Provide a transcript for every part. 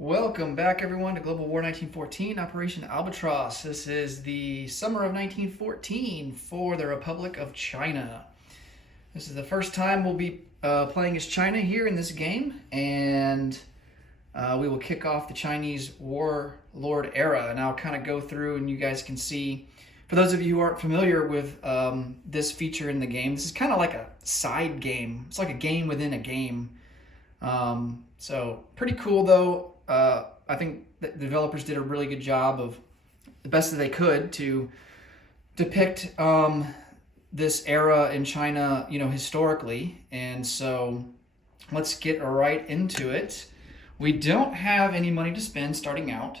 Welcome back, everyone, to Global War 1914, Operation Albatross. This is the summer of 1914 for the Republic of China. This is the first time we'll be playing as China here in this game, and we will kick off the Chinese warlord era. And I'll kind of go through, and you guys can see, for those of you who aren't familiar with this feature in the game, this is kind of like a side game. It's like a game within a game. So pretty cool, though. I think the developers did a really good job of the best that they could to depict this era in China, historically. And so let's get right into it. We don't have any money to spend starting out.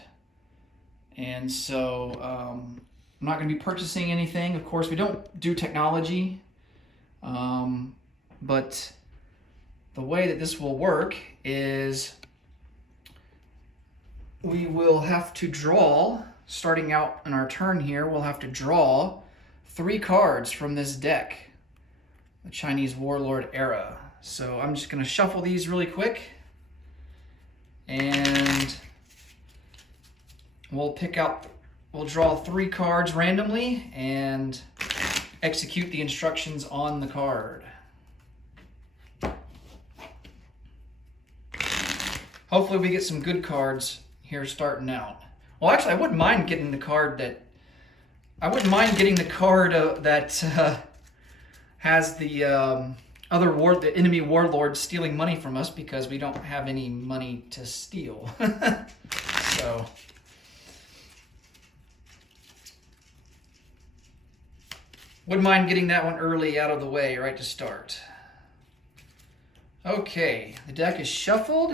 And so I'm not going to be purchasing anything. Of course, we don't do technology. But the way that this will work is we will have to draw, starting out in our turn here, we'll have to draw 3 cards from this deck, the Chinese warlord era. So I'm just going to shuffle these really quick, and we'll draw 3 cards randomly and execute the instructions on the card. Hopefully we get some good cards here starting out. Well, actually, I wouldn't mind getting the card that has the the enemy warlord stealing money from us, because we don't have any money to steal. So wouldn't mind getting that one early out of the way right to start. Okay, the deck is shuffled.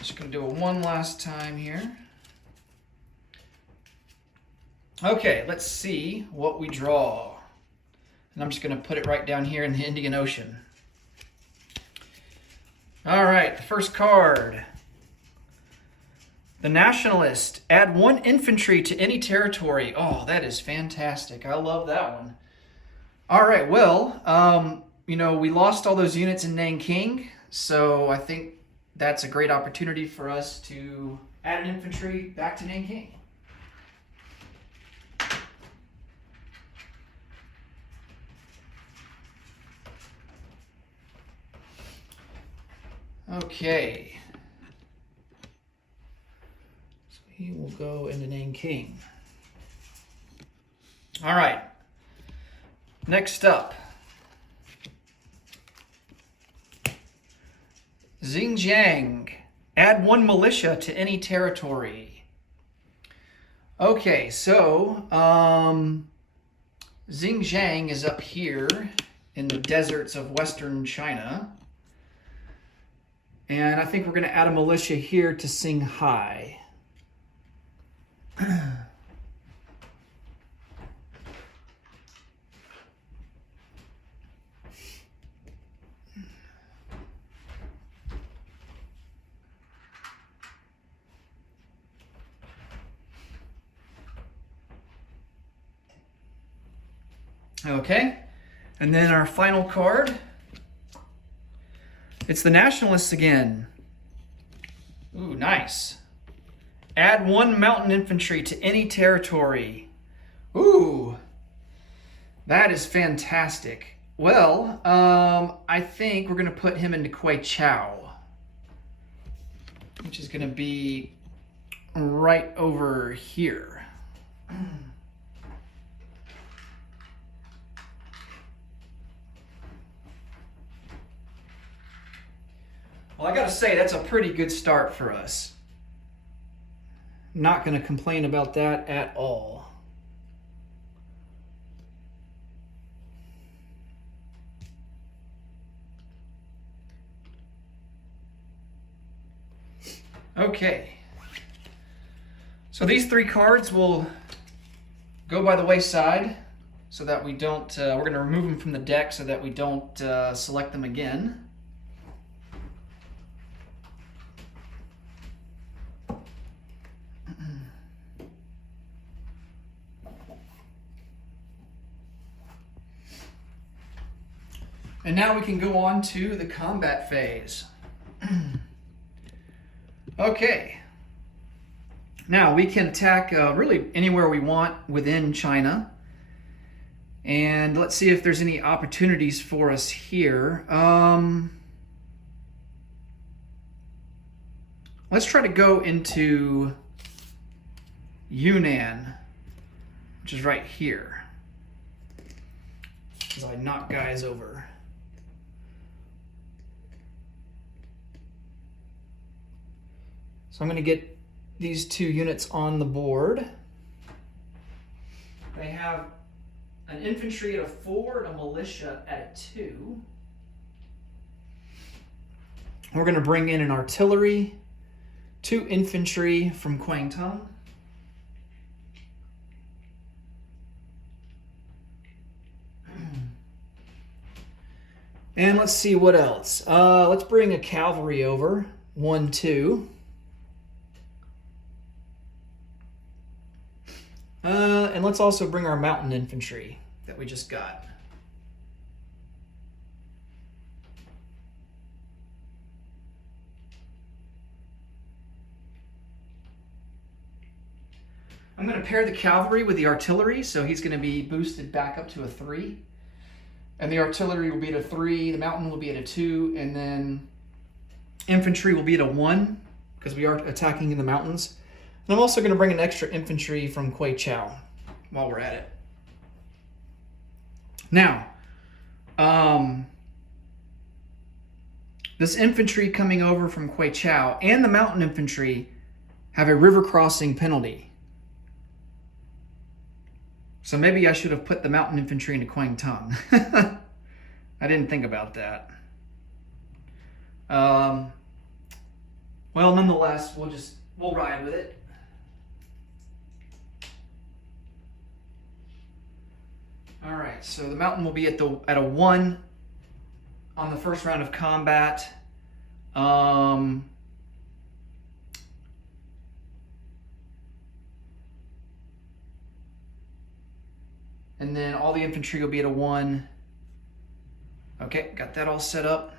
Just going to do it one last time here. Okay, let's see what we draw. And I'm just going to put it right down here in the Indian Ocean. All right, the first card. The Nationalist. Add 1 infantry to any territory. Oh, that is fantastic. I love that one. All right, well, we lost all those units in Nanking, so I think that's a great opportunity for us to add an infantry back to Nanking. Okay. So he will go into Nanking. All right. Next up, Xinjiang. Add 1 militia to any territory. Okay, so Xinjiang is up here in the deserts of western China. And I think we're going to add a militia here to Qinghai. Okay, and then our final card, it's the Nationalists again. Ooh, nice. Add 1 mountain infantry to any territory. Ooh, that is fantastic. Well, I think we're going to put him into Quaichao, which is going to be right over here. Well, I gotta say, that's a pretty good start for us. Not gonna complain about that at all. Okay. So these 3 cards will go by the wayside so that we don't, we're gonna remove them from the deck so that we don't select them again. And now we can go on to the combat phase. Okay. Now we can attack really anywhere we want within China. And let's see if there's any opportunities for us here. Let's try to go into Yunnan, which is right here, as I knock guys over. So I'm going to get these 2 units on the board. They have an infantry at a 4 and a militia at a 2. We're going to bring in an artillery, 2 infantry from Kwangtung. And let's see what else. Let's bring a cavalry over, 1, 2. And let's also bring our mountain infantry that we just got. I'm going to pair the cavalry with the artillery, so he's going to be boosted back up to a 3. And the artillery will be at a 3, the mountain will be at a 2, and then infantry will be at a 1, because we are attacking in the mountains. And I'm also going to bring an extra infantry from Kweichow while we're at it. Now, this infantry coming over from Kweichow and the mountain infantry have a river crossing penalty. So maybe I should have put the mountain infantry into Kwangtung. I didn't think about that. Well, nonetheless, we'll ride with it. All right, so the mountain will be at a 1 on the first round of combat. And then all the infantry will be at a 1. Okay, got that all set up.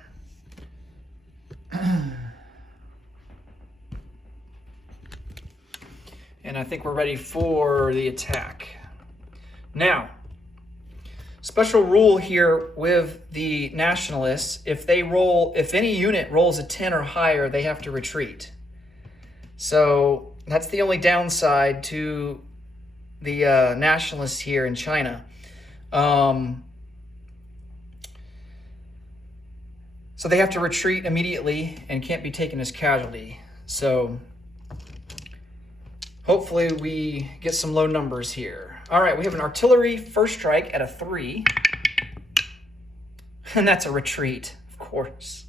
And I think we're ready for the attack. Now, special rule here with the nationalists, if any unit rolls a 10 or higher, they have to retreat. So that's the only downside to the nationalists here in China. So they have to retreat immediately and can't be taken as casualty. So hopefully we get some low numbers here. All right, we have an artillery first strike at a 3. And that's a retreat, of course.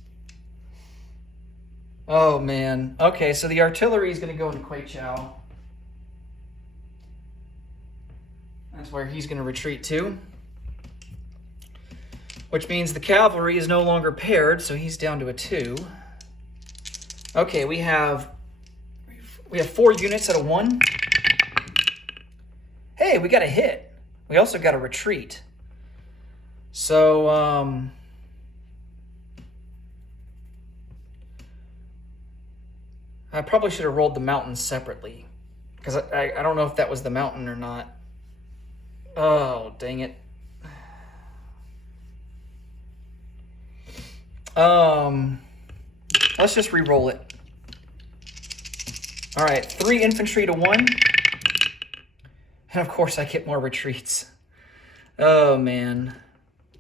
Oh, man. Okay, so the artillery is going to go into Kweichow. That's where he's going to retreat to. Which means the cavalry is no longer paired, so he's down to a 2. Okay, we have 4 units at a 1. Hey, we got a hit. We also got a retreat. So, I probably should have rolled the mountains separately, because I don't know if that was the mountain or not. Oh, dang it. Let's just re-roll it. All right, 3 infantry to 1. And of course I get more retreats. Oh, man.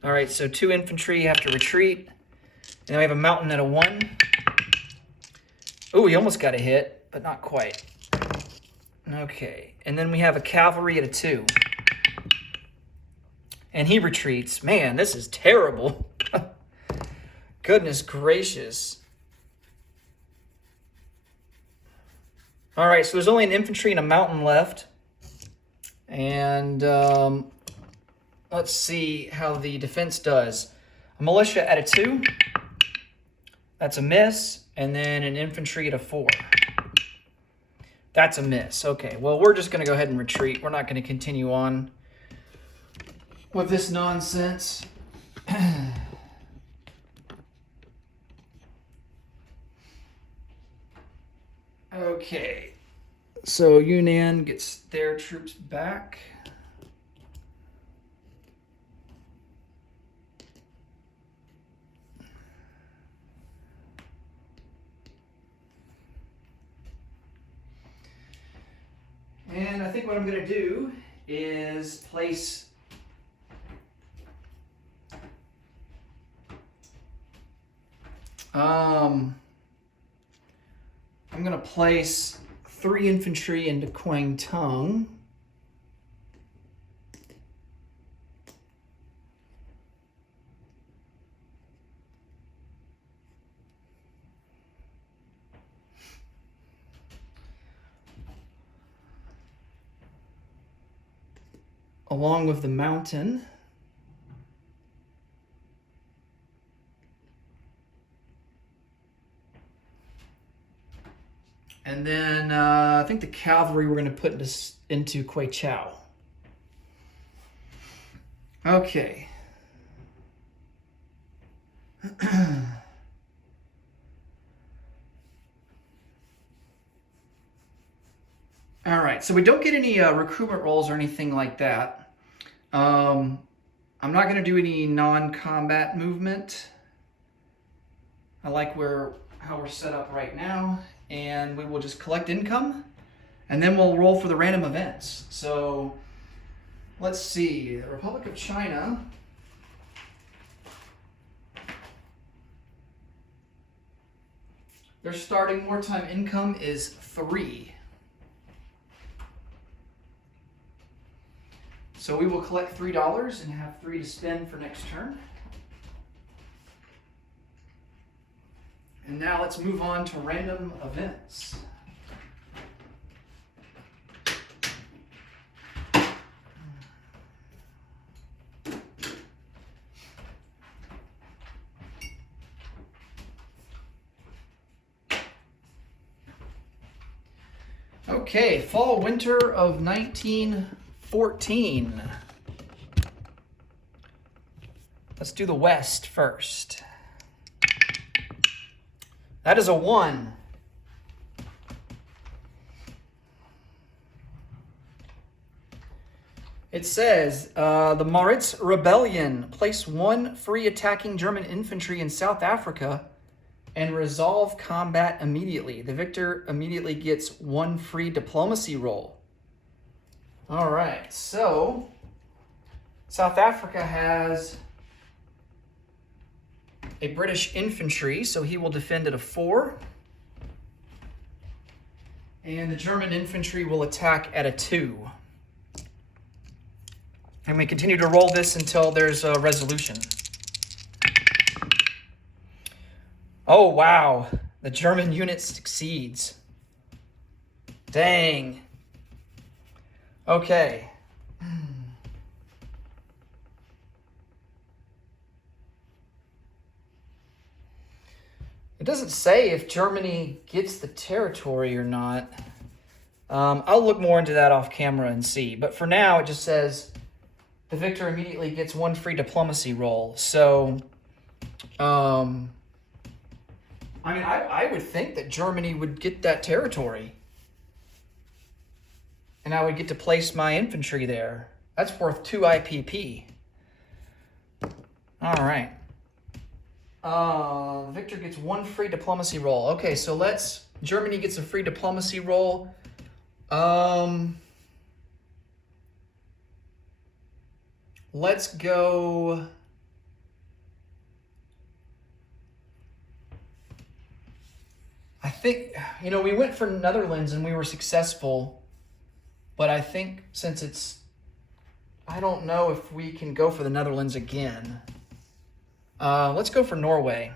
All right, so 2 infantry have to retreat. And then we have a mountain at a 1. Ooh, he almost got a hit, but not quite. Okay, and then we have a cavalry at a 2. And he retreats. Man, this is terrible. Goodness gracious. All right, so there's only an infantry and a mountain left. And let's see how the defense does. A militia at a 2. That's a miss. And then an infantry at a 4. That's a miss. Okay, well, we're just going to go ahead and retreat. We're not going to continue on with this nonsense. Okay, so Yunnan gets their troops back. And I think what I'm going to do is place I'm going to place 3 infantry into Kwangtung. Along with the mountain. And then I think the cavalry we're going to put into Kweichow. Okay. All right, so we don't get any recruitment rolls or anything like that. I'm not going to do any non-combat movement. I like how we're set up right now, and we will just collect income, and then we'll roll for the random events. So let's see, the Republic of China. Their starting wartime income is 3. So we will collect $3 and have 3 to spend for next turn. And now let's move on to random events. Okay, fall winter of 1914. Let's do the West first. That is a 1. It says, the Maritz Rebellion. Place 1 free attacking German infantry in South Africa and resolve combat immediately. The victor immediately gets 1 free diplomacy roll. All right, so South Africa has a British infantry, so he will defend at a 4. And the German infantry will attack at a 2. And we continue to roll this until there's a resolution. Oh, wow. The German unit succeeds. Dang. Okay. It doesn't say if Germany gets the territory or not. I'll look more into that off camera and see. But for now, it just says the victor immediately gets 1 free diplomacy roll. So, I mean, I would think that Germany would get that territory. And I would get to place my infantry there. That's worth 2 IPP. All right. Victor gets 1 free diplomacy roll. Okay, so Germany gets a free diplomacy roll. Let's go. I think, we went for Netherlands and we were successful, but I think since I don't know if we can go for the Netherlands again. Let's go for Norway.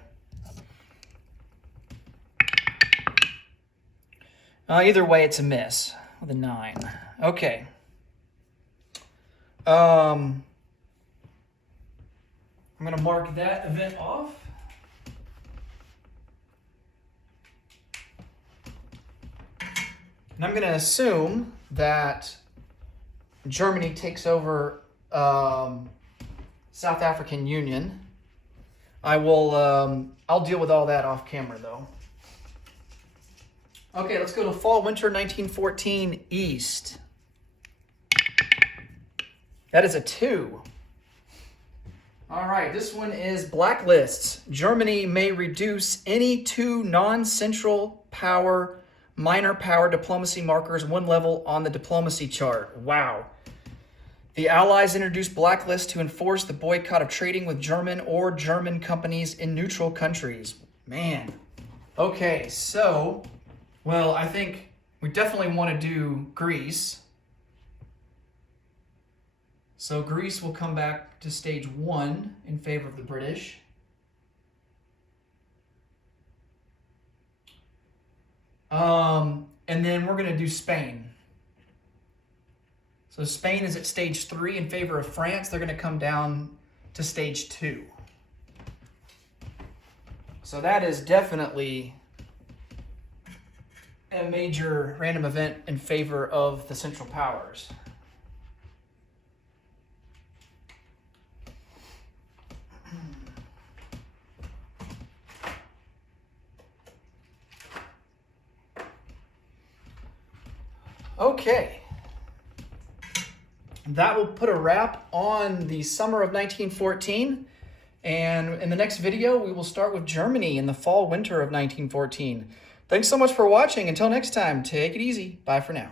Either way, it's a miss with a 9. Okay. I'm going to mark that event off. And I'm going to assume that Germany takes over South African Union. I'll deal with all that off camera though. Okay, let's go to fall winter 1914 East. That is a 2. All right, this one is blacklists. Germany may reduce any 2 non-central power, minor power diplomacy markers 1 level on the diplomacy chart. Wow. The Allies introduced blacklists to enforce the boycott of trading with German or German companies in neutral countries. Man. Okay, so, well, I think we definitely want to do Greece. So Greece will come back to stage 1 in favor of the British. And then we're going to do Spain. So Spain is at stage 3 in favor of France. They're going to come down to stage 2. So that is definitely a major random event in favor of the Central Powers. Okay. That will put a wrap on the summer of 1914. And in the next video, we will start with Germany in the fall winter of 1914. Thanks so much for watching. Until next time, take it easy. Bye for now.